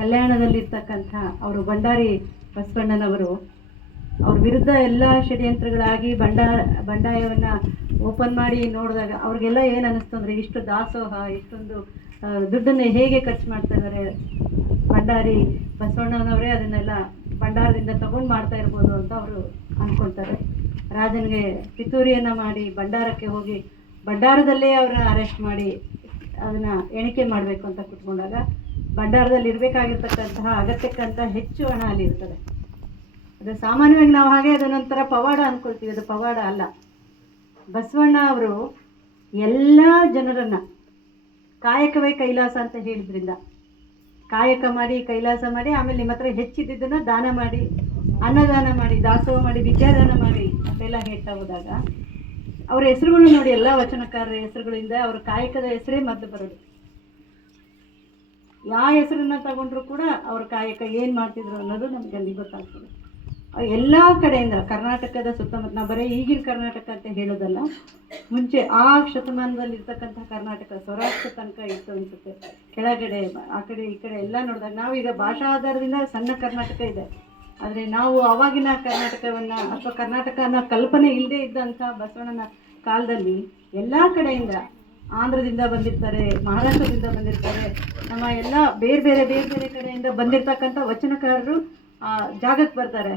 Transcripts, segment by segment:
ಕಲ್ಯಾಣದಲ್ಲಿರ್ತಕ್ಕಂಥ ಅವರು ಬಂಡಾರಿ ಬಸವಣ್ಣನವರು ಅವ್ರ ವಿರುದ್ಧ ಎಲ್ಲ ಷಡ್ಯಂತ್ರಗಳಾಗಿ ಬಂಡಾಯವನ್ನು ಓಪನ್ ಮಾಡಿ ನೋಡಿದಾಗ ಅವ್ರಿಗೆಲ್ಲ ಏನು ಅನ್ನಿಸ್ತು ಅಂದರೆ ಇಷ್ಟು ದಾಸೋಹ ಇಷ್ಟೊಂದು ದುಡ್ಡನ್ನು ಹೇಗೆ ಖರ್ಚು ಮಾಡ್ತಾ ಇದ್ದಾರೆ ಬಂಡಾರಿ ಬಸವಣ್ಣನವರೇ ಅದನ್ನೆಲ್ಲ ಭಂಡಾರದಿಂದ ತಗೊಂಡು ಮಾಡ್ತಾ ಇರ್ಬೋದು ಅಂತ ಅವರು ಅಂದ್ಕೊಳ್ತಾರೆ. ರಾಜನಿಗೆ ಪಿತೂರಿಯನ್ನು ಮಾಡಿ ಭಂಡಾರಕ್ಕೆ ಹೋಗಿ ಭಂಡಾರದಲ್ಲೇ ಅವ್ರನ್ನ ಅರೆಸ್ಟ್ ಮಾಡಿ ಅದನ್ನು ಎಣಿಕೆ ಮಾಡಬೇಕು ಅಂತ ಕೂತ್ಕೊಂಡಾಗ ಭಂಡಾರದಲ್ಲಿ ಇರಬೇಕಾಗಿರ್ತಕ್ಕಂತಹ ಅಗತ್ಯಕ್ಕಂತ ಹೆಚ್ಚು ಹಣ ಅಲ್ಲಿ ಇರ್ತದೆ. ಅದು ಸಾಮಾನ್ಯವಾಗಿ ನಾವು ಹಾಗೆ ಅದ ನಂತರ ಪವಾಡ ಅಂದ್ಕೊಳ್ತೀವಿ, ಅದು ಪವಾಡ ಅಲ್ಲ. ಬಸವಣ್ಣ ಅವರು ಎಲ್ಲ ಜನರನ್ನು ಕಾಯಕವೇ ಕೈಲಾಸ ಅಂತ ಹೇಳಿದ್ರಿಂದ ಕಾಯಕ ಮಾಡಿ ಕೈಲಾಸ ಮಾಡಿ ಆಮೇಲೆ ನಿಮ್ಮ ಹತ್ರ ಹೆಚ್ಚಿದ್ದನ್ನು ದಾನ ಮಾಡಿ ಅನ್ನದಾನ ಮಾಡಿ ದಾಸೋಹ ಮಾಡಿ ವಿದ್ಯಾದಾನ ಮಾಡಿ ಅಂತೆಲ್ಲ ಹೇಳ್ತಾ ಹೋದಾಗ ಅವರ ಹೆಸರುಗಳು ನೋಡಿ, ಎಲ್ಲ ವಚನಕಾರರ ಹೆಸರುಗಳಿಂದ ಅವರ ಕಾಯಕದ ಹೆಸರೇ ಮೊದಲು ಬರೋದು. ಯಾವ ಹೆಸರನ್ನ ತಗೊಂಡ್ರು ಕೂಡ ಅವ್ರ ಕಾಯಕ ಏನು ಮಾಡ್ತಿದ್ರು ಅನ್ನೋದು ನಮ್ಗೆ ಅಲ್ಲಿ ಗೊತ್ತಾಗ್ತದೆ. ಎಲ್ಲ ಕಡೆಯಿಂದ ಕರ್ನಾಟಕದ ಸುತ್ತಮುತ್ತ, ನಾವು ಬರೀ ಈಗಿನ ಕರ್ನಾಟಕ ಅಂತ ಹೇಳೋದಲ್ಲ, ಮುಂಚೆ ಆ ಶತಮಾನದಲ್ಲಿ ಇರ್ತಕ್ಕಂಥ ಕರ್ನಾಟಕ ಸೌರಾಷ್ಟ್ರ ತನಕ ಇತ್ತು ಅನಿಸುತ್ತೆ. ಕೆಳಗಡೆ ಆ ಕಡೆ ಈ ಕಡೆ ಎಲ್ಲ ನೋಡಿದಾಗ ನಾವೀಗ ಭಾಷಾ ಆಧಾರದಿಂದ ಸಣ್ಣ ಕರ್ನಾಟಕ ಇದೆ, ಆದರೆ ನಾವು ಆವಾಗಿನ ಕರ್ನಾಟಕವನ್ನು ಅಥವಾ ಕರ್ನಾಟಕ ಅನ್ನೋ ಕಲ್ಪನೆ ಇಲ್ಲದೆ ಇದ್ದಂಥ ಬಸವಣ್ಣನ ಕಾಲದಲ್ಲಿ ಎಲ್ಲ ಕಡೆಯಿಂದ, ಆಂಧ್ರದಿಂದ ಬಂದಿರ್ತಾರೆ, ಮಹಾರಾಷ್ಟ್ರದಿಂದ ಬಂದಿರ್ತಾರೆ, ನಮ್ಮ ಎಲ್ಲ ಬೇರೆ ಬೇರೆ ಬೇರೆ ಬೇರೆ ಕಡೆಯಿಂದ ಬಂದಿರತಕ್ಕಂಥ ವಚನಕಾರರು ಜಾಗಕ್ಕೆ ಬರ್ತಾರೆ.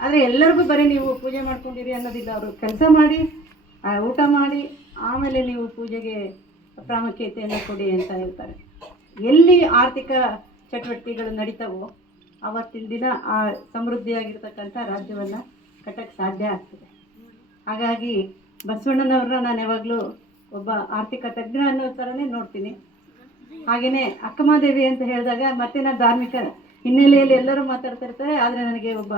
ಆದರೆ ಎಲ್ಲರಿಗೂ ಬರೀ ನೀವು ಪೂಜೆ ಮಾಡ್ಕೊಂಡಿರಿ ಅನ್ನೋದಿಲ್ಲ, ಅವರು ಕೆಲಸ ಮಾಡಿ ಊಟ ಮಾಡಿ ಆಮೇಲೆ ನೀವು ಪೂಜೆಗೆ ಪ್ರಾಮುಖ್ಯತೆಯನ್ನು ಕೊಡಿ ಅಂತ ಹೇಳ್ತಾರೆ. ಎಲ್ಲಿ ಆರ್ಥಿಕ ಚಟುವಟಿಕೆಗಳು ನಡೀತಾವೋ ಆವತ್ತಿನ ದಿನ ಆ ಸಮೃದ್ಧಿಯಾಗಿರ್ತಕ್ಕಂಥ ರಾಜ್ಯವನ್ನು ಕಟ್ಟಕ್ಕೆ ಸಾಧ್ಯ ಆಗ್ತದೆ. ಹಾಗಾಗಿ ಬಸವಣ್ಣನವ್ರನ್ನ ನಾನು ಯಾವಾಗಲೂ ಒಬ್ಬ ಆರ್ಥಿಕ ತಜ್ಞ ಅನ್ನೋ ಥರನೇ ನೋಡ್ತೀನಿ. ಹಾಗೆಯೇ ಅಕ್ಕಮಹಾದೇವಿ ಅಂತ ಹೇಳಿದಾಗ ಮತ್ತೆ ನಾನು ಧಾರ್ಮಿಕ ಹಿನ್ನೆಲೆಯಲ್ಲಿ ಎಲ್ಲರೂ ಮಾತಾಡ್ತಿರ್ತಾರೆ, ಆದರೆ ನನಗೆ ಒಬ್ಬ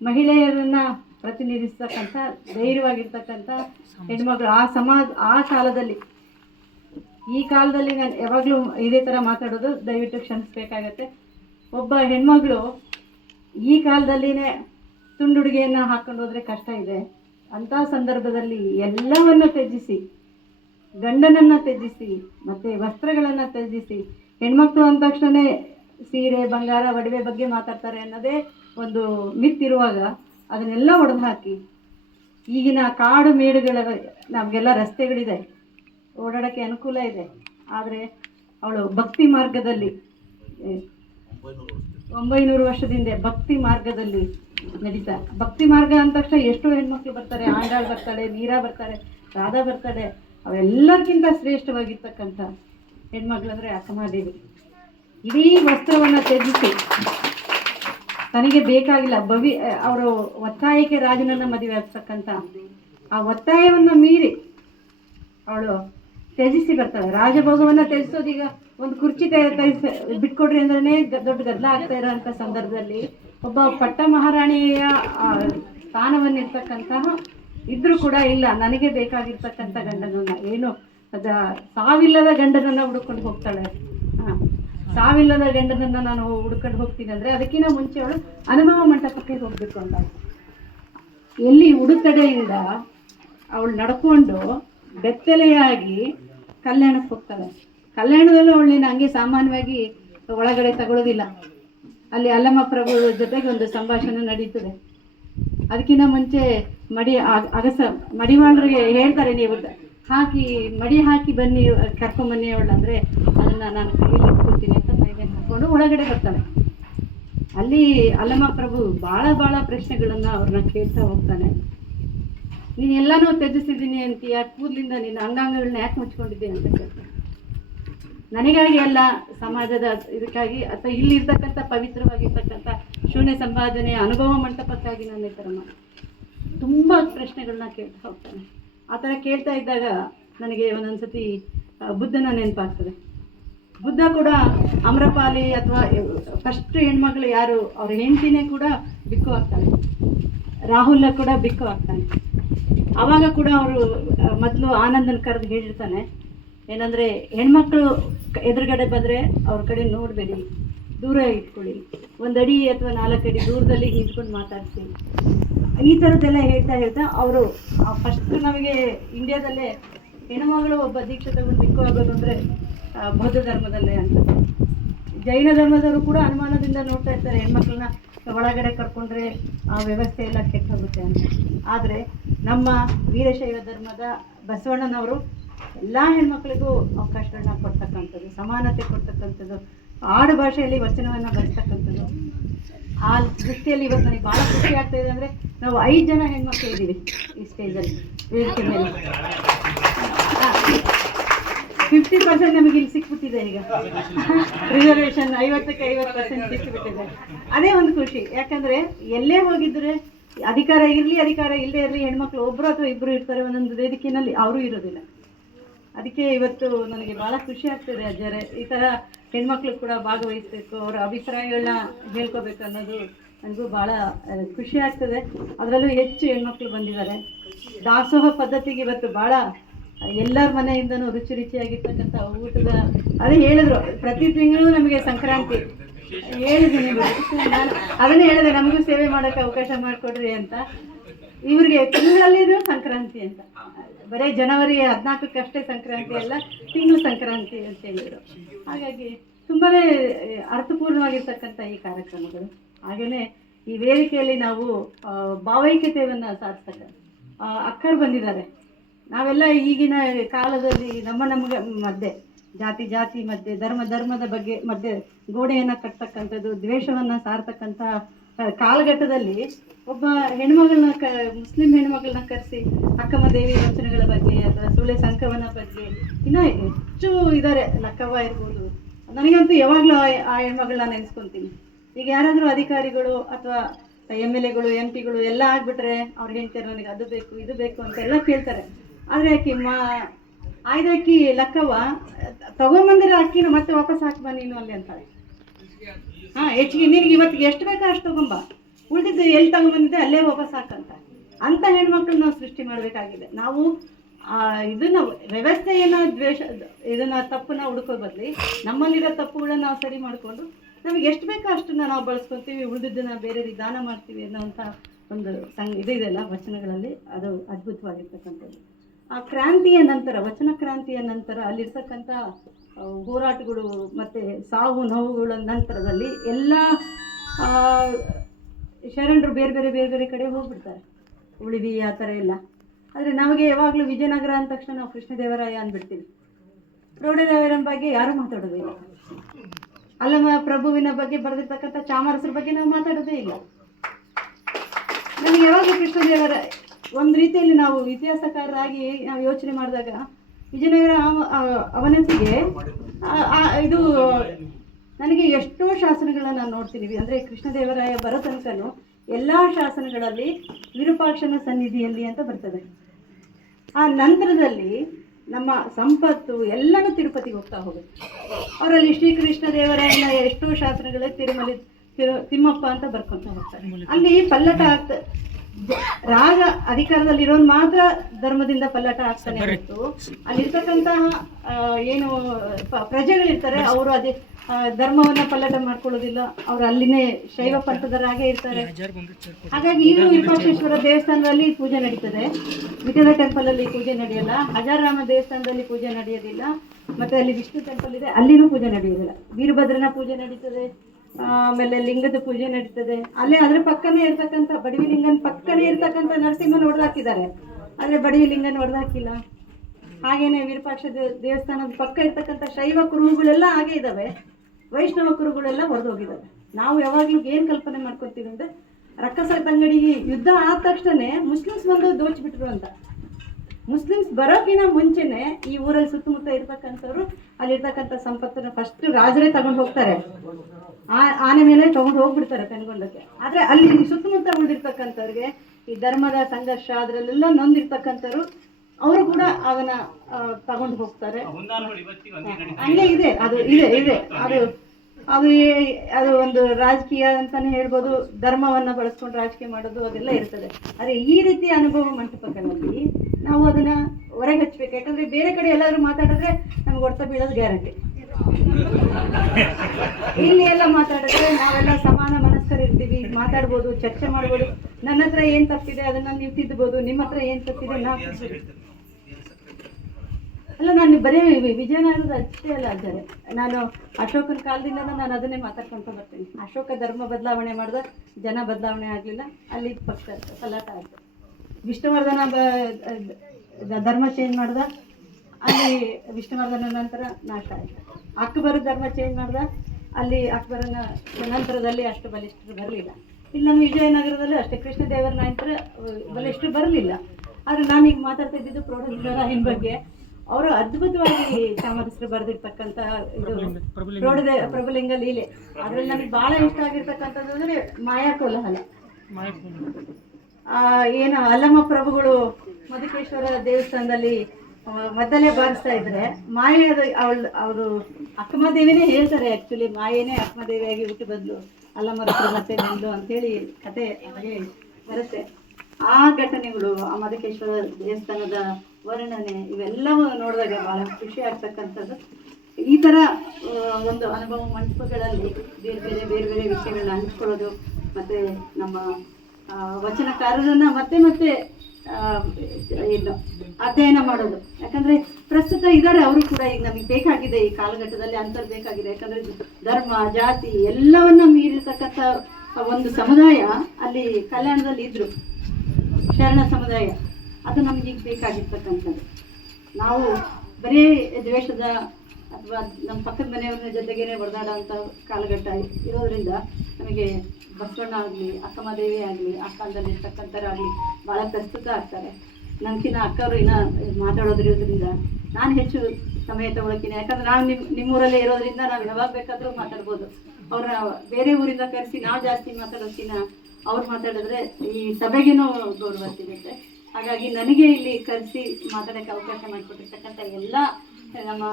ಮಹಿಳೆಯರನ್ನು ಪ್ರತಿನಿಧಿಸ್ತಕ್ಕಂಥ ಧೈರ್ಯವಾಗಿರ್ತಕ್ಕಂಥ ಹೆಣ್ಮಗಳು ಆ ಕಾಲದಲ್ಲಿ, ಈ ಕಾಲದಲ್ಲಿ ನಾನು ಯಾವಾಗಲೂ ಇದೇ ಥರ ಮಾತಾಡೋದು, ದಯವಿಟ್ಟು ಕ್ಷಮಿಸಬೇಕಾಗತ್ತೆ. ಒಬ್ಬ ಹೆಣ್ಮಗಳು ಈ ಕಾಲದಲ್ಲಿನೇ ತುಂಡುಡುಗೆಯನ್ನು ಹಾಕ್ಕೊಂಡು ಹೋದರೆ ಕಷ್ಟ ಇದೆ. ಅಂಥ ಸಂದರ್ಭದಲ್ಲಿ ಎಲ್ಲವನ್ನು ತ್ಯಜಿಸಿ, ಗಂಡನನ್ನು ತ್ಯಜಿಸಿ ಮತ್ತು ವಸ್ತ್ರಗಳನ್ನು ತ್ಯಜಿಸಿ, ಹೆಣ್ಮಕ್ಳು ಅಂದ ತಕ್ಷಣವೇ ಸೀರೆ ಬಂಗಾರ ಒಡವೆ ಬಗ್ಗೆ ಮಾತಾಡ್ತಾರೆ ಅನ್ನೋದೇ ಒಂದು ಮಿತ್ತಿರುವಾಗ ಅದನ್ನೆಲ್ಲ ಒಡೆದು ಹಾಕಿ ಈಗಿನ ಕಾಡು ಮೇಡುಗಳ ನಮಗೆಲ್ಲ ರಸ್ತೆಗಳಿದೆ, ಓಡಾಡೋಕ್ಕೆ ಅನುಕೂಲ ಇದೆ, ಆದರೆ ಅವಳು ಭಕ್ತಿ ಮಾರ್ಗದಲ್ಲಿ 900 ವರ್ಷದಿಂದ ಭಕ್ತಿ ಮಾರ್ಗದಲ್ಲಿ ನಡೀತಾ. ಭಕ್ತಿ ಮಾರ್ಗ ಅಂದ ತಕ್ಷಣ ಎಷ್ಟೋ ಹೆಣ್ಮಕ್ಳು ಬರ್ತಾರೆ, ಆಂಡಾಳ್ ಬರ್ತಾಳೆ, ಮೀರಾ ಬರ್ತಾರೆ, ರಾಧಾ ಬರ್ತಾಳೆ. ಅವೆಲ್ಲರಿಗಿಂತ ಶ್ರೇಷ್ಠವಾಗಿರ್ತಕ್ಕಂಥ ಹೆಣ್ಮಕ್ಳಂದರೆ ಅಕ್ಕಮಹಾದೇವಿ. ಇಡೀ ವಸ್ತ್ರವನ್ನು ತ್ಯಜಿಸಿ, ತನಗೆ ಬೇಕಾಗಿಲ್ಲ ಅವರು ಒತ್ತಾಯಕ್ಕೆ ರಾಜನನ್ನು ಮದುವೆ ಆಗ್ತಕ್ಕಂಥ ಆ ಒತ್ತಾಯವನ್ನು ಮೀರಿ ಅವಳು ತ್ಯಜಿಸಿ ಬರ್ತಾಳೆ. ರಾಜಭೋಗವನ್ನು ತ್ಯಜಿಸೋದೀಗ ಒಂದು ಕುರ್ಚಿ ಬಿಟ್ಕೊಡ್ರಿ ಅಂದ್ರೆ ದೊಡ್ಡ ಗದ್ದಲ ಆಗ್ತಾ ಇರೋಂಥ ಸಂದರ್ಭದಲ್ಲಿ ಒಬ್ಬ ಪಟ್ಟ ಮಹಾರಾಣಿಯ ಸ್ಥಾನವನ್ನಿರ್ತಕ್ಕಂತಹ ಇದ್ರೂ ಕೂಡ ಇಲ್ಲ, ನನಗೆ ಬೇಕಾಗಿರ್ತಕ್ಕಂಥ ಗಂಡನನ್ನು, ಏನು ಸಾವಿಲ್ಲದ ಗಂಡನನ್ನು ಹುಡ್ಕೊಂಡು ಹೋಗ್ತಾಳೆ. ಸಾವಿಲ್ಲದ ಗಂಡನನ್ನು ನಾನು ಹುಡ್ಕೊಂಡು ಹೋಗ್ತೀನಿ ಅಂದರೆ ಅದಕ್ಕಿಂತ ಮುಂಚೆ ಅವಳು ಅನುಭವ ಮಂಟಪಕ್ಕೆ ಹೋಗಬೇಕು ಅಂತ. ಎಲ್ಲಿ ಉಡುತಡೆಯಿಂದ ಅವಳು ನಡ್ಕೊಂಡು ಬೆತ್ತಲೆಯಾಗಿ ಕಲ್ಯಾಣಕ್ಕೆ ಹೋಗ್ತಾಳೆ. ಕಲ್ಯಾಣದಲ್ಲೂ ಅವಳನ್ನ ಹಂಗೆ ಸಾಮಾನ್ಯವಾಗಿ ಒಳಗಡೆ ತಗೊಳ್ಳೋದಿಲ್ಲ. ಅಲ್ಲಿ ಅಲ್ಲಮ್ಮ ಪ್ರಭು ಜೊತೆಗೆ ಒಂದು ಸಂಭಾಷಣೆ ನಡೀತದೆ. ಅದಕ್ಕಿಂತ ಮುಂಚೆ ಮಡಿವಾಳರಿಗೆ ಹೇಳ್ತಾರೆ, ನೀವು ಮಡಿ ಹಾಕಿ ಬನ್ನಿ, ಕರ್ಕೊಂಬನ್ನಿ ಅವಳು ಅಂದರೆ ಅದನ್ನು ನಾನು ಕೈಯಲ್ಲಿ ಇಟ್ಕೊಳ್ತೀನಿ ಅಂತ ಮೈಗೆ ಹಾಕ್ಕೊಂಡು ಒಳಗಡೆ ಬರ್ತಾಳೆ. ಅಲ್ಲಿ ಅಲ್ಲಮ್ಮ ಪ್ರಭು ಭಾಳ ಪ್ರಶ್ನೆಗಳನ್ನು ಅವ್ರನ್ನ ಕೇಳ್ತಾ ಹೋಗ್ತಾನೆ. ನೀನು ಎಲ್ಲನೂ ತ್ಯಜಿಸಿದ್ದೀನಿ ಅಂತೀಯ, ಕೂದಲಿಂದ ನಿನ್ನ ಅಂಗಾಂಗಗಳನ್ನ ಯಾಕೆ ಮುಚ್ಕೊಂಡಿದ್ದೆ ಅಂತ ಕೇಳ್ತಾನೆ. ನನಗಾಗಿ ಅಲ್ಲ, ಸಮಾಜದ ಇದಕ್ಕಾಗಿ ಅಥವಾ ಇಲ್ಲಿರ್ತಕ್ಕಂಥ ಪವಿತ್ರವಾಗಿರ್ತಕ್ಕಂಥ ಶೂನ್ಯ ಸಂಪಾದನೆ ಅನುಭವ ಮಂಟಪಕ್ಕಾಗಿ ನಾನು ಈ ಥರ ಮಾಡಿ ತುಂಬ ಪ್ರಶ್ನೆಗಳನ್ನ ಕೇಳ್ತಾ ಹೋಗ್ತಾನೆ. ಆ ಥರ ಕೇಳ್ತಾ ಇದ್ದಾಗ ನನಗೆ ಒಂದೊಂದ್ಸತಿ ಬುದ್ಧನ ನೆನಪಾಗ್ತದೆ. ಬುದ್ಧ ಕೂಡ ಅಮ್ರಪಾಲಿ ಅಥವಾ ಫಸ್ಟ್ ಹೆಣ್ಮಗಳು ಯಾರು ಅವ್ರ ಹೆಂಡತಿನೇ ಕೂಡ ಬಿಕ್ಕು ಆಗ್ತಾನೆ, ರಾಹುಲ ಕೂಡ ಬಿಕ್ಕು ಆಗ್ತಾನೆ. ಆವಾಗ ಕೂಡ ಅವರು ಮೊದಲು ಆನಂದನ ಕರೆದು ಹೇಳಿರ್ತಾನೆ, ಏನಂದರೆ ಹೆಣ್ಮಕ್ಳು ಎದುರುಗಡೆ ಬಂದರೆ ಅವ್ರ ಕಡೆ ನೋಡಬೇಡಿ, ದೂರ ಇಟ್ಕೊಳ್ಳಿ, 1 ಅಡಿ ಅಥವಾ 4 ಅಡಿ ದೂರದಲ್ಲಿ ನಿಂತ್ಕೊಂಡು ಮಾತಾಡಿಸಿ, ಈ ಥರದ್ದೆಲ್ಲ ಹೇಳ್ತಾ ಅವರು ಫಸ್ಟ್ ನಮಗೆ ಇಂಡಿಯಾದಲ್ಲೇ ಹೆಣ್ಮಗಳು ಒಬ್ಬ ದೀಕ್ಷೆ ತಗೊಂಡು ಬಿಕ್ಕು ಆಗೋದು ಅಂದರೆ ಬೌದ್ಧ ಧರ್ಮದಲ್ಲೇ ಅಂತ. ಜೈನ ಧರ್ಮದವರು ಕೂಡ ಅನುಮಾನದಿಂದ ನೋಡ್ತಾ ಇರ್ತಾರೆ, ಹೆಣ್ಮಕ್ಳನ್ನ ಒಳಗಡೆ ಕರ್ಕೊಂಡ್ರೆ ಆ ವ್ಯವಸ್ಥೆ ಎಲ್ಲ ಕೆಟ್ಟೋಗುತ್ತೆ ಅಂತ. ಆದರೆ ನಮ್ಮ ವೀರಶೈವ ಧರ್ಮದ ಬಸವಣ್ಣನವರು ಎಲ್ಲ ಹೆಣ್ಮಕ್ಳಿಗೂ ಅವಕಾಶಗಳನ್ನ ಕೊಡ್ತಕ್ಕಂಥದ್ದು, ಸಮಾನತೆ ಕೊಡ್ತಕ್ಕಂಥದ್ದು, ಆಡು ಭಾಷೆಯಲ್ಲಿ ವಚನವನ್ನು ಬರೆಸ್ತಕ್ಕಂಥದ್ದು. ಆ ದೃಷ್ಟಿಯಲ್ಲಿ ಇವತ್ತು ನನಗೆ ಭಾಳ ಖುಷಿ ಆಗ್ತಾ ಇದೆ. ಅಂದರೆ ನಾವು 5 ಜನ ಹೆಣ್ಮಕ್ಳು ಇದ್ದೀವಿ ಈ ಸ್ಟೇಜಲ್ಲಿ, ವೇದಿಕೆ ಮೇಲೆ. 50% ನಮಗೆ ಇಲ್ಲಿ ಸಿಕ್ಬಿಟ್ಟಿದೆ. ಈಗ ರಿಸರ್ವೇಷನ್ 50ಕ್ಕೆ 50% ಸಿಕ್ಕಿಬಿಟ್ಟಿದೆ. ಅದೇ ಒಂದು ಖುಷಿ. ಯಾಕಂದರೆ ಎಲ್ಲೇ ಹೋಗಿದ್ರೆ ಅಧಿಕಾರ ಇರಲಿ ಅಧಿಕಾರ ಇಲ್ಲದೆ ಇರಲಿ, ಹೆಣ್ಮಕ್ಳು ಒಬ್ಬರು ಅಥವಾ ಇಬ್ಬರು ಇರ್ತಾರೆ ಒಂದೊಂದು ವೇದಿಕೆಯಲ್ಲಿ, ಅವರು ಇರೋದಿಲ್ಲ. ಅದಕ್ಕೆ ಇವತ್ತು ನನಗೆ ಭಾಳ ಖುಷಿ ಆಗ್ತದೆ ಅಜ್ಜರೇ, ಈ ಥರ ಹೆಣ್ಮಕ್ಳು ಕೂಡ ಭಾಗವಹಿಸಬೇಕು, ಅವರ ಅಭಿಪ್ರಾಯಗಳನ್ನ ಹೇಳ್ಕೋಬೇಕು ಅನ್ನೋದು ನನಗೂ ಭಾಳ ಖುಷಿ ಆಗ್ತದೆ. ಅದರಲ್ಲೂ ಹೆಚ್ಚು ಹೆಣ್ಮಕ್ಳು ಬಂದಿದ್ದಾರೆ. ದಾಸೋಹ ಪದ್ಧತಿಗೆ ಇವತ್ತು ಭಾಳ ಎಲ್ಲರ ಮನೆಯಿಂದನೂ ರುಚಿ ರುಚಿಯಾಗಿರ್ತಕ್ಕಂಥ ಊಟದ, ಅದೇ ಹೇಳಿದ್ರು ಪ್ರತಿ ತಿಂಗಳು ನಮಗೆ ಸಂಕ್ರಾಂತಿ ಹೇಳಿದ್ದೀನಿ, ನಾನು ಅದನ್ನೇ ಹೇಳಿದೆ, ನಮಗೂ ಸೇವೆ ಮಾಡೋಕ್ಕೆ ಅವಕಾಶ ಮಾಡಿಕೊಡ್ರಿ ಅಂತ. ಇವ್ರಿಗೆ ತಿಂಗಳಲ್ಲಿದು ಸಂಕ್ರಾಂತಿ ಅಂತ, ಬರೀ ಜನವರಿ 14ಕ್ಕಷ್ಟೇ ಸಂಕ್ರಾಂತಿ ಅಲ್ಲ, ತಿಂಗಳು ಸಂಕ್ರಾಂತಿ ಅಂತ ಹೇಳಿದರು. ಹಾಗಾಗಿ ತುಂಬಾ ಅರ್ಥಪೂರ್ಣವಾಗಿರ್ತಕ್ಕಂಥ ಈ ಕಾರ್ಯಕ್ರಮಗಳು. ಹಾಗೆಯೇ ಈ ವೇದಿಕೆಯಲ್ಲಿ ನಾವು ಭಾವೈಕ್ಯತೆಯನ್ನು ಸಾಧಿಸ್ತಕ್ಕ ಅಕ್ಕರು ಬಂದಿದ್ದಾರೆ. ನಾವೆಲ್ಲ ಈಗಿನ ಕಾಲದಲ್ಲಿ ನಮಗೆ ಮಧ್ಯೆ ಜಾತಿ ಮಧ್ಯೆ ಧರ್ಮದ ಬಗ್ಗೆ ಮಧ್ಯೆ ಗೋಡೆಯನ್ನು ಕಟ್ತಕ್ಕಂಥದ್ದು, ದ್ವೇಷವನ್ನು ಸಾರ್ತಕ್ಕಂಥ ಕಾಲಘಟ್ಟದಲ್ಲಿ ಒಬ್ಬ ಹೆಣ್ಮಗಳನ್ನ ಮುಸ್ಲಿಂ ಹೆಣ್ಮಗಳನ್ನ ಕರೆಸಿ ಅಕ್ಕಮ್ಮ ದೇವಿ ವಚನಗಳ ಬಗ್ಗೆ ಅಥವಾ ಸುಳೆ ಸಂಕವನ ಬಗ್ಗೆ ಇನ್ನೂ ಹೆಚ್ಚು ಇದ್ದಾರೆ. ಲಕ್ಕವ್ವ ಇರ್ಬೋದು. ನನಗಂತೂ ಯಾವಾಗಲೂ ಆ ಹೆಣ್ಮಗಳನ್ನ ನೆನೆಸ್ಕೊತೀನಿ. ಈಗ ಯಾರಾದರೂ ಅಧಿಕಾರಿಗಳು ಅಥವಾ MLAಗಳು MP ಗಳು ಎಲ್ಲ ಆಗಿಬಿಟ್ರೆ ಅವ್ರು ಹೇಳ್ತಾರೆ ನನಗೆ ಅದು ಬೇಕು ಇದು ಬೇಕು ಅಂತೆಲ್ಲ ಕೇಳ್ತಾರೆ. ಆದರೆ ಆಯ್ದಾಕಿ ಲಕ್ಕವ್ವ ತಗೊಂಬಂದಿರೋ ಅಕ್ಕಿನ ಮತ್ತೆ ವಾಪಸ್ ಹಾಕಿ ಬಾ ನೀನು ಅಲ್ಲಿ ಅಂತಾಳೆ. ಹೆಚ್ಚಿಗೆ ನಿನಗೆ ಇವತ್ತಿಗೆ ಎಷ್ಟು ಬೇಕೋ ಅಷ್ಟು ತಗೊಂಬ, ಉಳಿದಿದ್ದು ಎಲ್ಲಿ ತಗೊಂಬಂದಿದ್ದೆ ಅಲ್ಲೇ ವಾಪಸ್ ಹಾಕಂತ. ಅಂಥ ಹೆಣ್ಮಕ್ಳು ನಾವು ಸೃಷ್ಟಿ ಮಾಡಬೇಕಾಗಿದೆ. ನಾವು ಇದನ್ನು ವ್ಯವಸ್ಥೆಯನ್ನು ಇದನ್ನು ತಪ್ಪನ್ನ ಹುಡುಕೋ ಬದಲಿ ನಮ್ಮಲ್ಲಿರೋ ತಪ್ಪುಗಳನ್ನ ನಾವು ಸರಿ ಮಾಡಿಕೊಂಡು ನಮಗೆ ಎಷ್ಟು ಬೇಕೋ ಅಷ್ಟನ್ನು ನಾವು ಬಳಸ್ಕೊತೀವಿ, ಉಳಿದಿದ್ದನ್ನು ಬೇರೆಯವ್ರಿಗೆ ದಾನ ಮಾಡ್ತೀವಿ ಅನ್ನೋಂಥ ಒಂದು ಇದೆಯಲ್ಲ ವಚನಗಳಲ್ಲಿ, ಅದು ಅದ್ಭುತವಾಗಿರ್ತಕ್ಕಂಥದ್ದು. ಆ ಕ್ರಾಂತಿಯ ನಂತರ, ವಚನ ಕ್ರಾಂತಿಯ ನಂತರ ಅಲ್ಲಿರ್ತಕ್ಕಂಥ ಹೋರಾಟಗಳು ಮತ್ತು ಸಾವು ನೋವುಗಳ ನಂತರದಲ್ಲಿ ಎಲ್ಲ ಶರಣರು ಬೇರೆ ಬೇರೆ ಕಡೆ ಹೋಗ್ಬಿಡ್ತಾರೆ, ಉಳಿವಿ ಆ ಥರ ಎಲ್ಲ. ಆದರೆ ನಮಗೆ ಯಾವಾಗಲೂ ವಿಜಯನಗರ ಅಂದ ತಕ್ಷಣ ನಾವು ಕೃಷ್ಣದೇವರಾಯ ಅಂದ್ಬಿಡ್ತೀವಿ. ಪ್ರೌಢದೇವರನ ಬಗ್ಗೆ ಯಾರೂ ಮಾತಾಡೋದಿಲ್ಲ. ಅಲ್ಲಮ ಪ್ರಭುವಿನ ಬಗ್ಗೆ ಬರೆದಿರ್ತಕ್ಕಂಥ ಚಾಮರಸರ ಬಗ್ಗೆ ನಾವು ಮಾತಾಡೋದೇ ಇಲ್ಲ. ನಮಗೆ ಯಾವಾಗಲೂ ಕೃಷ್ಣದೇವರ ಒಂದು ರೀತಿಯಲ್ಲಿ ನಾವು ಇತಿಹಾಸಕಾರರಾಗಿ ನಾವು ಯೋಚನೆ ಮಾಡಿದಾಗ ವಿಜಯನಗರ ಅವನತಿಗೆ ಇದು ನನಗೆ ಎಷ್ಟೋ ಶಾಸನಗಳನ್ನ ನಾನು ನೋಡ್ತೀನಿ. ಅಂದರೆ ಕೃಷ್ಣದೇವರಾಯ ಬರೋ ತನಕನೂ ಎಲ್ಲ ಶಾಸನಗಳಲ್ಲಿ ವಿರೂಪಾಕ್ಷನ ಸನ್ನಿಧಿಯಲ್ಲಿ ಅಂತ ಬರ್ತದೆ. ಆ ನಂತರದಲ್ಲಿ ನಮ್ಮ ಸಂಪತ್ತು ಎಲ್ಲನೂ ತಿರುಪತಿಗೆ ಹೋಗ್ತಾ ಹೋಗುತ್ತೆ. ಅವರಲ್ಲಿ ಶ್ರೀಕೃಷ್ಣ ದೇವರಾಯನ ಎಷ್ಟೋ ಶಾಸನಗಳೇ ತಿಮ್ಮಪ್ಪ ಅಂತ ಬರ್ಕೊತಾ ಹೋಗ್ತಾರೆ. ಅಲ್ಲಿ ಪಲ್ಲಟ ಆಗ್ತದೆ. ರಾಜ ಅಧಿಕಾರದಲ್ಲಿರೋನು ಮಾತ್ರ ಧರ್ಮದಿಂದ ಪಲ್ಲಟ ಆಗ್ತಾನೆ ಹೊರತು ಅಲ್ಲಿರ್ತಕ್ಕಂತಹ ಏನು ಪ್ರಜೆಗಳಿರ್ತಾರೆ ಅವರು ಅದೇ ಧರ್ಮವನ್ನ ಪಲ್ಲಟ ಮಾಡ್ಕೊಳ್ಳೋದಿಲ್ಲ. ಅವ್ರು ಅಲ್ಲಿನೇ ಶೈವ ಪಂಥದರಾಗೇ ಇರ್ತಾರೆ. ಹಾಗಾಗಿ ಈಗಲೂ ವಿರೂಪಾಕ್ಷೇಶ್ವರ ದೇವಸ್ಥಾನದಲ್ಲಿ ಪೂಜೆ ನಡೀತದೆ, ವಿಠಲ ಟೆಂಪಲ್ ಅಲ್ಲಿ ಪೂಜೆ ನಡೆಯಲ್ಲ, ಹಜಾರಾಮ ದೇವಸ್ಥಾನದಲ್ಲಿ ಪೂಜೆ ನಡೆಯೋದಿಲ್ಲ, ಮತ್ತೆ ಅಲ್ಲಿ ವಿಷ್ಣು ಟೆಂಪಲ್ ಇದೆ ಅಲ್ಲಿನೂ ಪೂಜೆ ನಡೆಯೋದಿಲ್ಲ. ವೀರಭದ್ರನ ಪೂಜೆ ನಡೀತದೆ, ಆಮೇಲೆ ಲಿಂಗದ ಪೂಜೆ ನಡೀತದೆ. ಅಲ್ಲೇ ಅದ್ರ ಪಕ್ಕನೇ ಇರ್ತಕ್ಕಂಥ ಬಡವಿ ಲಿಂಗನ ಪಕ್ಕನೇ ಇರ್ತಕ್ಕಂಥ ನರಸಿಂಹನ ಹೊಡೆದಾಕಿದ್ದಾರೆ, ಆದರೆ ಬಡವಿ ಲಿಂಗನ ಹೊಡೆದಾಕಿಲ್ಲ. ಹಾಗೇನೆ ವಿರೂಪಾಕ್ಷ ದೇವಸ್ಥಾನದ ಪಕ್ಕ ಇರ್ತಕ್ಕಂಥ ಶೈವ ಕುರುಹುಗಳೆಲ್ಲ ಹಾಗೆ ಇದ್ದಾವೆ, ವೈಷ್ಣವ ಕುರುಗಳೆಲ್ಲ ಹೊಡೆದೋಗಿದ್ದಾವೆ. ನಾವು ಯಾವಾಗಲೂ ಏನು ಕಲ್ಪನೆ ಮಾಡ್ಕೊತೀವಿ ಅಂದರೆ ರಕ್ಕಸ ತಂಗಡಿಗೆ ಯುದ್ಧ ಆದ ತಕ್ಷಣ ಮುಸ್ಲಿಮ್ಸ್ ಬಂದು ದೋಚಿಬಿಟ್ರು ಅಂತ. ಮುಸ್ಲಿಮ್ಸ್ ಬರೋಕ್ಕಿಂತ ಮುಂಚೆನೆ ಈ ಊರಲ್ಲಿ ಸುತ್ತಮುತ್ತ ಇರ್ತಕ್ಕಂಥವ್ರು ಅಲ್ಲಿರ್ತಕ್ಕಂಥ ಸಂಪತ್ತನ್ನು ಫಸ್ಟ್ ರಾಜರೇ ತಗೊಂಡು ಹೋಗ್ತಾರೆ, ಆನೆ ಮೇಲೆ ತಗೊಂಡು ಹೋಗ್ಬಿಡ್ತಾರೆ ಪೆನ್ಗೊಂಡಕ್ಕೆ. ಆದರೆ ಅಲ್ಲಿ ಸುತ್ತಮುತ್ತ ಉಳಿದಿರ್ತಕ್ಕಂಥವ್ರಿಗೆ ಈ ಧರ್ಮದ ಸಂಘರ್ಷ ಅದರಲ್ಲೆಲ್ಲ ನೊಂದಿರ್ತಕ್ಕಂಥವ್ರು ಅವರು ಕೂಡ ಅವನ್ನ ತಗೊಂಡು ಹೋಗ್ತಾರೆ. ಹಂಗೆ ಇದೆ, ಅದು ಇದೆ ಅದು ಅದು ಅದು ಒಂದು ರಾಜಕೀಯ ಅಂತಾನೆ ಹೇಳ್ಬೋದು. ಧರ್ಮವನ್ನ ಬಳಸ್ಕೊಂಡು ರಾಜಕೀಯ ಮಾಡೋದು ಅದೆಲ್ಲ ಇರ್ತದೆ. ಆದರೆ ಈ ರೀತಿ ಅನುಭವ ಮಂಟಪಗಳಲ್ಲಿ ನಾವು ಅದನ್ನ ಹೊರಗೆ ಹಚ್ಬೇಕು. ಯಾಕಂದ್ರೆ ಬೇರೆ ಕಡೆ ಎಲ್ಲಾದ್ರೂ ಮಾತಾಡಿದ್ರೆ ನಮ್ಗೆ ಹೊಡೆತ ಬೀಳೋದು ಗ್ಯಾರಂಟಿ. ಇಲ್ಲಿ ಎಲ್ಲ ಮಾತಾಡಿದ್ರೆ ನಾವೆಲ್ಲ ಸಮಾನ ಮನಸ್ಕರಿರ್ತೀವಿ, ಮಾತಾಡ್ಬೋದು, ಚರ್ಚೆ ಮಾಡ್ಬೋದು. ನನ್ನ ಹತ್ರ ಏನು ತಪ್ಪಿದೆ ಅದನ್ನ ನೀವು ತಿದ್ದಬೋದು, ನಿಮ್ಮ ಹತ್ರ ಏನು ತಪ್ಪಿದೆ ನಾವು ಅಲ್ಲ, ನಾನು ಬರೀ ವಿಜಯನಗರದ ಅಷ್ಟೇ ಅಲ್ಲ ಆಚಾರ್ಯ, ನಾನು ಅಶೋಕನ ಕಾಲದಿಂದ ನಾನು ಅದನ್ನೇ ಮಾತಾಡ್ಕೊಂತ ಬರ್ತೀನಿ. ಅಶೋಕ ಧರ್ಮ ಬದಲಾವಣೆ ಮಾಡ್ದ, ಜನ ಬದಲಾವಣೆ ಆಗಲಿಲ್ಲ, ಅಲ್ಲಿ ಪಕ್ಷ ಕಲಾಟ ಆಯಿತು. ವಿಷ್ಣುವರ್ಧನ ಧರ್ಮ ಚೇಂಜ್ ಮಾಡ್ದ, ಅಲ್ಲಿ ವಿಷ್ಣುವರ್ಧನ ನಂತರ ನಾಶ ಆಯಿತು. ಅಕ್ಬರ ಧರ್ಮ ಚೇಂಜ್ ಮಾಡ್ದ, ಅಲ್ಲಿ ಅಕ್ಬರನ ನಂತರದಲ್ಲಿ ಅಷ್ಟು ಬಲಿಷ್ಠರು ಬರಲಿಲ್ಲ. ಇಲ್ಲಿ ನಮ್ಮ ವಿಜಯನಗರದಲ್ಲೂ ಅಷ್ಟೇ ಕೃಷ್ಣದೇವರ ನಂತರ ಬಲಿಷ್ಠರು ಬರಲಿಲ್ಲ. ಆದರೆ ನಾನೀಗ ಮಾತಾಡ್ತಾ ಇದ್ದಿದ್ದು ಪ್ರೌಢರಾಯನ ಬಗ್ಗೆ. ಅವರು ಅದ್ಭುತವಾಗಿ ಸಾಮರಸ್ಯರು ಬರೆದಿರ್ತಕ್ಕಂಥ ಇದು ಪ್ರಭುಲಿಂಗ ಲೀಲೆ. ಅದರಲ್ಲಿ ನನಗೆ ಭಾಳ ಇಷ್ಟ ಆಗಿರ್ತಕ್ಕಂಥದ್ದು ಅಂದರೆ ಮಾಯಾ ಕೋಲಾಹಲ. ಏನು ಅಲ್ಲಮ್ಮ ಪ್ರಭುಗಳು ಮಧುಕೇಶ್ವರ ದೇವಸ್ಥಾನದಲ್ಲಿ ಮೊದಲೇ ಬಾರಿಸ್ತಾ ಇದ್ರೆ, ಮಾಯೆದ ಅವರು ಅಕ್ಕಮದೇವಿನೇ ಹೇಳ್ತಾರೆ. ಆ್ಯಕ್ಚುಲಿ ಮಾಯೇನೇ ಅಕ್ಕಮದೇವಿಯಾಗಿ ಹುಟ್ಟು ಬದಲು ಅಲ್ಲಮ್ಮರ ಮತ್ತೆ ಬಂದು ಅಂತೇಳಿ ಕತೆ ಹಾಗೆ ಬರುತ್ತೆ. ಆ ಘಟನೆಗಳು, ಆ ಮಧುಕೇಶ್ವರ ದೇವಸ್ಥಾನದ ವರ್ಣನೆ, ಇವೆಲ್ಲವೂ ನೋಡಿದಾಗ ಭಾಳ ಖುಷಿ ಆಗ್ತಕ್ಕಂಥದ್ದು. ಈ ಥರ ಒಂದು ಅನುಭವ ಮಂಟಪಗಳಲ್ಲಿ ಬೇರೆ ಬೇರೆ ವಿಷಯಗಳನ್ನ ಹಂಚ್ಕೊಳ್ಳೋದು, ಮತ್ತು ನಮ್ಮ ವಚನಕಾರರನ್ನು ಮತ್ತೆ ಮತ್ತೆ ಏನು ಅಧ್ಯಯನ ಮಾಡೋದು. ಯಾಕಂದರೆ ಪ್ರಸ್ತುತ ಇದ್ದಾರೆ ಅವರು ಕೂಡ, ಈಗ ನಮಗೆ ಬೇಕಾಗಿದೆ ಈ ಕಾಲಘಟ್ಟದಲ್ಲಿ ಅಂಥವ್ರು ಬೇಕಾಗಿದೆ. ಯಾಕಂದರೆ ಧರ್ಮ ಜಾತಿ ಎಲ್ಲವನ್ನ ಮೀರಿರ್ತಕ್ಕಂಥ ಒಂದು ಸಮುದಾಯ ಅಲ್ಲಿ ಕಲ್ಯಾಣದಲ್ಲಿ ಇದ್ದರು, ಶರಣ ಸಮುದಾಯ. ಅದು ನಮಗೀಗ ಬೇಕಾಗಿರ್ತಕ್ಕಂಥದ್ದು. ನಾವು ಬರೀ ದ್ವೇಷದ ಅಥವಾ ನಮ್ಮ ಪಕ್ಕದ ಮನೆಯವ್ರ ಜೊತೆಗೇನೆ ಹೊಡೆದಾಡೋ ಅಂಥ ಕಾಲಘಟ್ಟ ಇರೋದ್ರಿಂದ ನಮಗೆ ಬಸವಣ್ಣ ಆಗಲಿ, ಅಕ್ಕಮದೇವಿ ಆಗಲಿ, ಆ ಕಾಲದಲ್ಲಿ ಇರ್ತಕ್ಕಂಥವ್ರಾಗಲಿ ಭಾಳ ಪ್ರಸ್ತುತ ಆಗ್ತಾರೆ. ನನಗಿನ್ನ ಅಕ್ಕವರು ಇನ್ನೂ ಮಾತಾಡೋದ್ರಿಂದ ನಾನು ಹೆಚ್ಚು ಸಮಯ ತಗೊಳಕ್ಕಿನಿ. ಯಾಕಂದ್ರೆ ನಾನು ನಿಮ್ಮೂರಲ್ಲೇ ಇರೋದ್ರಿಂದ ನಾವು ಯಾವಾಗ ಬೇಕಾದರೂ ಮಾತಾಡ್ಬೋದು. ಅವ್ರನ್ನ ಬೇರೆ ಊರಿಂದ ಕರೆಸಿ ನಾವು ಜಾಸ್ತಿ ಮಾತಾಡೋಕ್ಕಿಂತ ಅವ್ರು ಮಾತಾಡಿದ್ರೆ ಈ ಸಭೆಗೇನೂ ಗೌರವ ಸಿಗುತ್ತೆ. ಹಾಗಾಗಿ ನನಗೆ ಇಲ್ಲಿ ಕರೆಸಿ ಮಾತಾಡೋಕ್ಕೆ ಅವಕಾಶ ಮಾಡಿಕೊಟ್ಟಿರ್ತಕ್ಕಂಥ ಎಲ್ಲ ನಮ್ಮ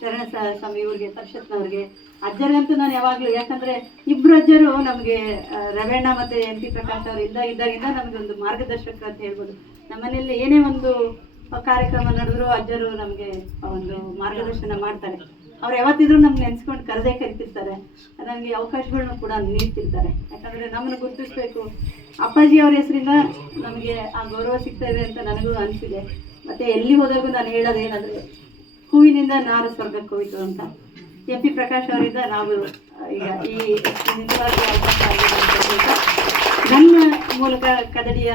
ಶರಣ ಸ್ವಾಮಿ ಇವ್ರಿಗೆ, ಪರಿಷತ್ನವ್ರಿಗೆ, ಅಜ್ಜರಿಗಂತೂ ನಾನು ಯಾವಾಗಲೂ, ಯಾಕಂದರೆ ಇಬ್ಬರು ಅಜ್ಜರು ನಮಗೆ ರವಣ್ಣ ಮತ್ತು MP ಪ್ರಕಾಶ್ ಅವರು ಇದ್ದಾಗಿಂದ ನಮಗೆ ಒಂದು ಮಾರ್ಗದರ್ಶಕ ಅಂತ ಹೇಳ್ಬೋದು. ನಮ್ಮನೆಯಲ್ಲಿ ಏನೇ ಒಂದು ಕಾರ್ಯಕ್ರಮ ನಡೆದ್ರು ಅಜ್ಜರು ನಮಗೆ ಒಂದು ಮಾರ್ಗದರ್ಶನ ಮಾಡ್ತಾರೆ. ಅವ್ರು ಯಾವತ್ತಿದ್ರೂ ನಮ್ಗೆ ನೆನೆಸ್ಕೊಂಡು ಕರೆದೇ ಕರಿತಿರ್ತಾರೆ, ನನಗೆ ಅವಕಾಶಗಳನ್ನೂ ಕೂಡ ನೀಡ್ತಿರ್ತಾರೆ. ಯಾಕಂದರೆ ನಮ್ಮನ್ನು ಗುರುತಿಸ್ಬೇಕು. ಅಪ್ಪಾಜಿ ಅವ್ರ ಹೆಸರಿಂದ ನಮಗೆ ಆ ಗೌರವ ಸಿಗ್ತಾ ಇದೆ ಅಂತ ನನಗೂ ಅನಿಸಿದೆ. ಮತ್ತು ಎಲ್ಲಿ ಹೋದಾಗೂ ನಾನು ಹೇಳೋದೇನಂದರೆ, ಹೂವಿನಿಂದ ನಾರು ಸ್ವರ್ಗಕ್ಕೆ ಹೋಯಿತು ಅಂತ. MP ಪ್ರಕಾಶ್ ಅವರಿಂದ ನಾವು ಈಗ ಈ ನಿಜವಾಗಿ ಅವಕಾಶ ಆಗಿದೆ. ನನ್ನ ಮೂಲಕ ಕದಡಿಯ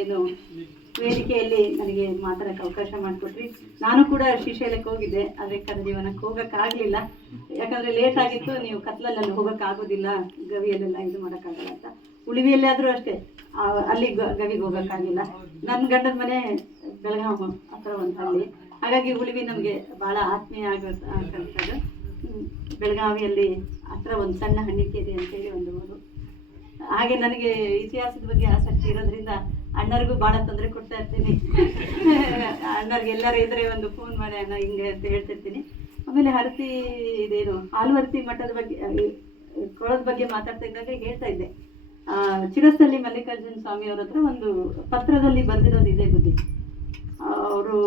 ಏನು ವೇದಿಕೆಯಲ್ಲಿ ನನಗೆ ಮಾತಾಡೋಕ್ಕೆ ಅವಕಾಶ ಮಾಡಿಕೊಟ್ರಿ. ನಾನು ಕೂಡ ಶ್ರೀಶೈಲಕ್ಕೆ ಹೋಗಿದ್ದೆ, ಆದರೆ ಕದಡಿವನಕ್ಕೆ ಹೋಗೋಕ್ಕಾಗಲಿಲ್ಲ. ಯಾಕಂದರೆ ಲೇಟ್ ಆಗಿತ್ತು. ನೀವು ಕತ್ಲಲ್ಲಿ ಹೋಗೋಕ್ಕಾಗೋದಿಲ್ಲ, ಗವಿಯಲ್ಲೆಲ್ಲ ಇದು ಮಾಡೋಕ್ಕಾಗಲ್ಲ ಅಂತ. ಉಳಿವಿಯಲ್ಲಿ ಆದರೂ ಅಷ್ಟೇ, ಅಲ್ಲಿ ಗವಿಗೆ ಹೋಗೋಕ್ಕಾಗಿಲ್ಲ. ನನ್ನ ಗಂಡನ ಮನೆ ಬೆಳಗಾವಿ ಹತ್ರ ಒಂದು ಹಳ್ಳಿ, ಹಾಗಾಗಿ ಉಳಿವಿ ನಮಗೆ ಭಾಳ ಆತ್ಮೀಯ ಆಗಂಥದ್ದು. ಬೆಳಗಾವಿಯಲ್ಲಿ ಹತ್ರ ಒಂದು ಸಣ್ಣ ಹಣ್ಣಿಕೇರಿ ಅಂತೇಳಿ ಒಂದು ಊರು. ಹಾಗೆ ನನಗೆ ಇತಿಹಾಸದ ಬಗ್ಗೆ ಆಸಕ್ತಿ ಇರೋದ್ರಿಂದ ಅಣ್ಣರಿಗೂ ಭಾಳ ತೊಂದರೆ ಕೊಡ್ತಾ ಇರ್ತೀನಿ. ಅಣ್ಣರಿಗೆ ಎಲ್ಲರೂ ಇದ್ದರೆ ಒಂದು ಫೋನ್ ಮಾಡಿ ಅಣ್ಣ ಹಿಂಗೆ ಅಂತ ಹೇಳ್ತಿರ್ತೀನಿ. ಆಮೇಲೆ ಹರತಿ ಇದೇನು ಆಲ್ವರ್ತಿ ಮಠದ ಬಗ್ಗೆ, ಕೊಳದ ಬಗ್ಗೆ ಮಾತಾಡ್ತಾ ಇದ್ದಾಗ ಹೇಳ್ತಾ ಇದ್ದೆ, ಚಿರಸ್ಥಳ್ಳಿ ಮಲ್ಲಿಕಾರ್ಜುನ ಸ್ವಾಮಿಯವ್ರ ಹತ್ರ ಒಂದು ಪತ್ರದಲ್ಲಿ ಬಂದಿರೋದು ಇದೇ ಬುದ್ಧಿ. ಅವರು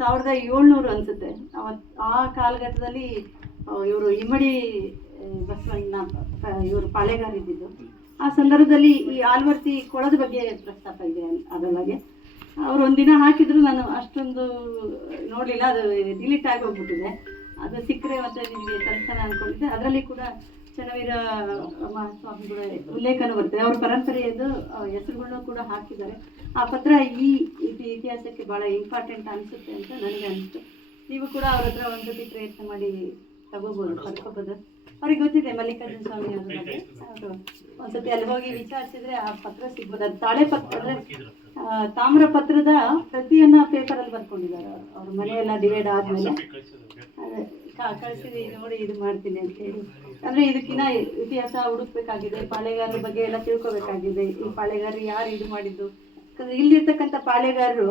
1700 ಅನಿಸುತ್ತೆ, ಆ ಕಾಲಘಟ್ಟದಲ್ಲಿ ಇವರು ಇಮ್ಮಡಿ ಬಸವಣ್ಣ ಇವರು ಪಾಳೆಗಾರ ಇದ್ದಿದ್ದು. ಆ ಸಂದರ್ಭದಲ್ಲಿ ಈ ಆಲ್ವರ್ತಿ ಕೊಳದ ಬಗ್ಗೆ ಪ್ರಸ್ತಾಪ ಇದೆ ಅದರೊಳಗೆ. ಅವರು ಒಂದಿನ ಹಾಕಿದ್ರು, ನಾನು ಅಷ್ಟೊಂದು ನೋಡಲಿಲ್ಲ, ಅದು ಡಿಲೀಟ್ ಆಗಿ ಹೋಗ್ಬಿಟ್ಟಿದೆ. ಅದು ಸಿಕ್ಕರೆ ಮತ್ತೆ ನಿಮಗೆ ತಲುಪ್ತಾನ ಅಂದ್ಕೊಂಡಿದ್ದೆ. ಅದರಲ್ಲಿ ಕೂಡ ಚನ್ನವೀರ ಮಹಾಸ್ವಾಮಿಗಳ ಉಲ್ಲೇಖನೂ ಬರ್ತದೆ. ಅವ್ರ ಪರಂಪರೆಯದು ಹೆಸರುಗಳನ್ನು ಕೂಡ ಹಾಕಿದ್ದಾರೆ. ಆ ಪತ್ರ ಈ ಇತಿಹಾಸಕ್ಕೆ ಭಾಳ ಇಂಪಾರ್ಟೆಂಟ್ ಅನಿಸುತ್ತೆ ಅಂತ ನನಗೆ ಅನಿಸ್ತು. ನೀವು ಕೂಡ ಅವ್ರ ಹತ್ರ ಒಂದ್ಸತಿ ಪ್ರಯತ್ನ ಮಾಡಿ ತಗೋಬೋದು, ಪಡ್ಕೋಬೋದು. ಅವ್ರಿಗೆ ಗೊತ್ತಿದೆ ಮಲ್ಲಿಕಾರ್ಜುನ ಸ್ವಾಮಿ ಅವ್ರ ಬಗ್ಗೆ. ಅವರು ಒಂದ್ಸತಿ ಅಲ್ಲಿ ಹೋಗಿ ವಿಚಾರಿಸಿದ್ರೆ ಆ ಪತ್ರ ಸಿಗ್ಬೋದು. ಅದು ತಾಳೆ ಪತ್ರ ಅಂದರೆ ತಾಮ್ರ ಪತ್ರದ ಪ್ರತಿಯನ್ನು ಪೇಪರಲ್ಲಿ ಬರ್ಕೊಂಡಿದ್ದಾರೆ. ಅವ್ರ ಮನೆಯೆಲ್ಲ ಡಿವೈಡ್ ಆದಮೇಲೆ ಕಳಿಸಿದೆ, ನೋಡಿ ಇದು ಮಾಡ್ತೀನಿ ಅಂತ ಹೇಳಿ. ಅಂದರೆ ಇದಕ್ಕಿಂತ ಇತಿಹಾಸ ಹುಡುಕ್ಬೇಕಾಗಿದೆ, ಪಾಳೆಗಾರರ ಬಗ್ಗೆ ಎಲ್ಲ ತಿಳ್ಕೊಬೇಕಾಗಿದೆ. ಈ ಪಾಳೆಗಾರರು ಯಾರು ಇದು ಮಾಡಿದ್ದು? ಯಾಕಂದರೆ ಇಲ್ಲಿರ್ತಕ್ಕಂಥ ಪಾಳೆಗಾರರು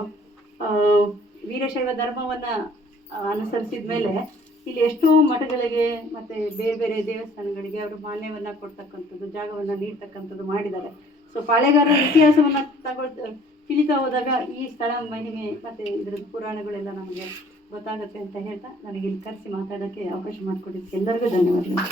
ವೀರಶೈವ ಧರ್ಮವನ್ನು ಅನುಸರಿಸಿದ ಮೇಲೆ ಇಲ್ಲಿ ಎಷ್ಟೋ ಮಠಗಳಿಗೆ ಮತ್ತು ಬೇರೆ ಬೇರೆ ದೇವಸ್ಥಾನಗಳಿಗೆ ಅವರು ಮಾನ್ಯವನ್ನು ಕೊಡ್ತಕ್ಕಂಥದ್ದು, ಜಾಗವನ್ನು ನೀಡ್ತಕ್ಕಂಥದ್ದು ಮಾಡಿದ್ದಾರೆ. ಸೊ ಪಾಳೆಗಾರರ ಇತಿಹಾಸವನ್ನು ತಿಳಿತಾ ಹೋದಾಗ ಈ ಸ್ಥಳ ಮಹಿಮೆ ಮತ್ತು ಇದ್ರದ್ದು ಪುರಾಣಗಳೆಲ್ಲ ನಮಗೆ ಗೊತ್ತಾಗುತ್ತೆ ಅಂತ ಹೇಳ್ತಾ ನನಗೆ ಇಲ್ಲಿ ಕರೆಸಿ ಮಾತಾಡೋಕ್ಕೆ ಅವಕಾಶ ಮಾಡಿಕೊಟ್ಟಿದ್ದಕ್ಕೆ ಎಲ್ಲರಿಗೂ ಧನ್ಯವಾದಗಳು.